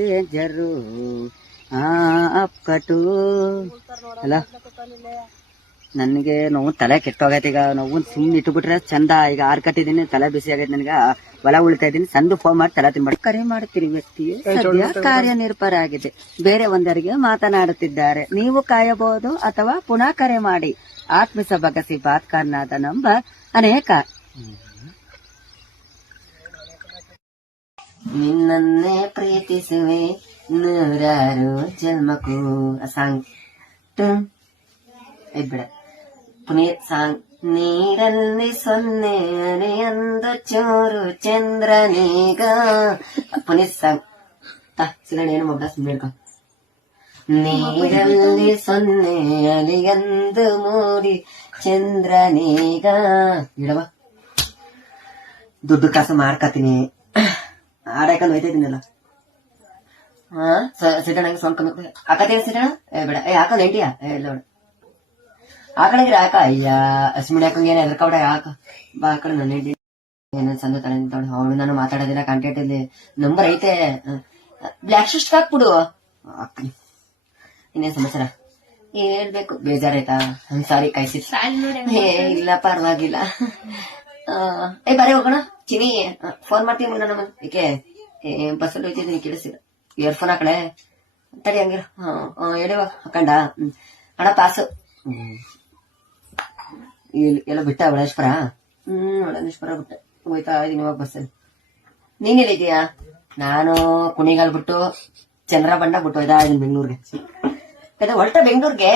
Danger ಆ ಅಪ್ಕಟು ಅಲ್ಲ ನನಗೆ ನೋವು ತಲೆ ಕೆಟ್ಟೋಗೈತೆ ಈಗ ನೋವು ಸುಮ್ಮನೆ ಇಟ್ಬಿಟ್ರೆ ಚಂದ. ಈಗ ಆರ್ ಕಟ್ಟಿದೀನಿ ತಲೆ ಬಿಸಿ ಆಗೈತೆ ನನಗೆ. ಹೊಲ ಉಳಿತಾ ಇದೀನಿ ಸಂದು ಫೋನ್ ಮಾಡಿ ತಲೆ ತಿನ್ಬಿಟ್ಟು ಕರೆ ಮಾಡ್ತೀರಿ ವ್ಯಕ್ತಿ ಸದ್ಯ ಕಾರ್ಯನಿರ್ಭರ ಆಗಿದೆ. ಬೇರೆ ಒಂದರಿಗೆ ಮಾತನಾಡುತ್ತಿದ್ದಾರೆ. ನೀವು ಕಾಯಬಹುದು ಅಥವಾ ಪುನಃ ಕರೆ ಮಾಡಿ. ಆತ್ಮಿಸ ಬಗಸಿ ಬಾತ್ ಕಾರ್ನಾದ ನಂಬರ್ ಅನೇಕ. ನಿನ್ನನ್ನೇ ಪ್ರೀತಿಸುವೆ ನೂರಾರು ಜನ್ಮಕ್ಕೂ. ಸಾಂಗ್. ಬಿಡ. ಪುನೀತ್ ಸಾಂಗ್. ನೀರಲ್ಲಿ ಸೊನ್ನೆ ಅನೆಯಂದು ಚೂರು ಚಂದ್ರನೀಗ. ಪುನೀತ್ ಸಾಂಗ್. ತಾ ಏನು ಮಗ ಸುಮ್ಮನೆ ನೀರಲ್ಲಿ ಸೊನ್ನೆ ಅಲಿಯಂದು ಮೂಡಿ ಚಂದ್ರನೀಗ. ಇಡವ ದುಡ್ಡು ಕಾಸು ಮಾಡ್ಕತೀನಿ ಆಡಾಕಂದು ಹೋಯ್ತಾ ಇದೀನಲ್ಲ ಹಾ ಸಿಟಣ ಸೊಂಡ್ ಕಮ್ಮಿ ಹಾಕತ್ತೇನು ಸಿಟಣ ಏ ಬೇಡ. ಏ ಹಾಕಲ್ಲ ಎಂಟಿಯಾ ಏ ಇಲ್ಲ ಬೇಡ. ಹಾಕ. ಅಯ್ಯ ಹಸಿಮಿಡಿ ಹಾಕಂಗೆ ಏನು ಎದ್ರಕ ಬೇಡ ಹಾಕ. ಬಾ ಆ ನನ್ನ ಹೆಂಡಿ ಏನ ಸಂದ ತಲೆ ನಿಂತವಳು ಅವಳು ನಾನು ಮಾತಾಡೋದಿಲ್ಲ ಕಾಂಟ್ಯಾಕ್ಟ್ ಇಲ್ಲಿ ನಂಬರ್ ಐತೆ. ಬ್ಲ್ಯಾಕ್ ಶಿಸ್ಟ್ ಹಾಕ್ಬಿಡು. ಹಾಕ್ತೀನಿ ಇನ್ನೇನ್ ಸಮಾಚಾರ? ಹೇಳ್ಬೇಕು. ಬೇಜಾರಾಯ್ತಾ? ಸಾರಿ ಕಾಯ್ಸಿ ಏ ಇಲ್ಲ ಪರವಾಗಿಲ್ಲ. ಆ, ಏ ಬರೇ ಹೋಗೋಣ. ಚಿನಿ ಫೋನ್ ಮಾಡ್ತೀನಿ ನನ್ನ ಏಕೆ? ಏ ಬಸ್ಸಲ್ಲಿ ಹೋಯ್ತಿದ್ದೀನಿ ಕೇಳಿಸಿದ ಇಯರ್ಫೋನ್ ಹಾಕಡೆ ತಡಿ ಹಂಗಿರ ಎಡೆವ ಹಾಕಂಡ. ಅಣ್ಣ ಪಾಸು ಎಲ್ಲ ಬಿಟ್ಟ ಒಳೇಶ್ವರ ಹ್ಮ್ ಒಳೇಶ್ವರ ಬಿಟ್ಟೆ. ಹೋಯ್ತಾ ಇದೀನಿ ಇವಾಗ ಬಸ್ಸಲ್ಲಿ ನೀನ್ ನಾನು ಕುಣಿಗಾಲ್ ಬಿಟ್ಟು ಚಂದ್ರ ಬಂಡ ಬಿಟ್ಟು ಹೋಯ್ತಾ ಇದೀನಿ ಬೆಂಗಳೂರಿಗೆ. ಹೊರಟ ಬೆಂಗಳೂರಿಗೆ?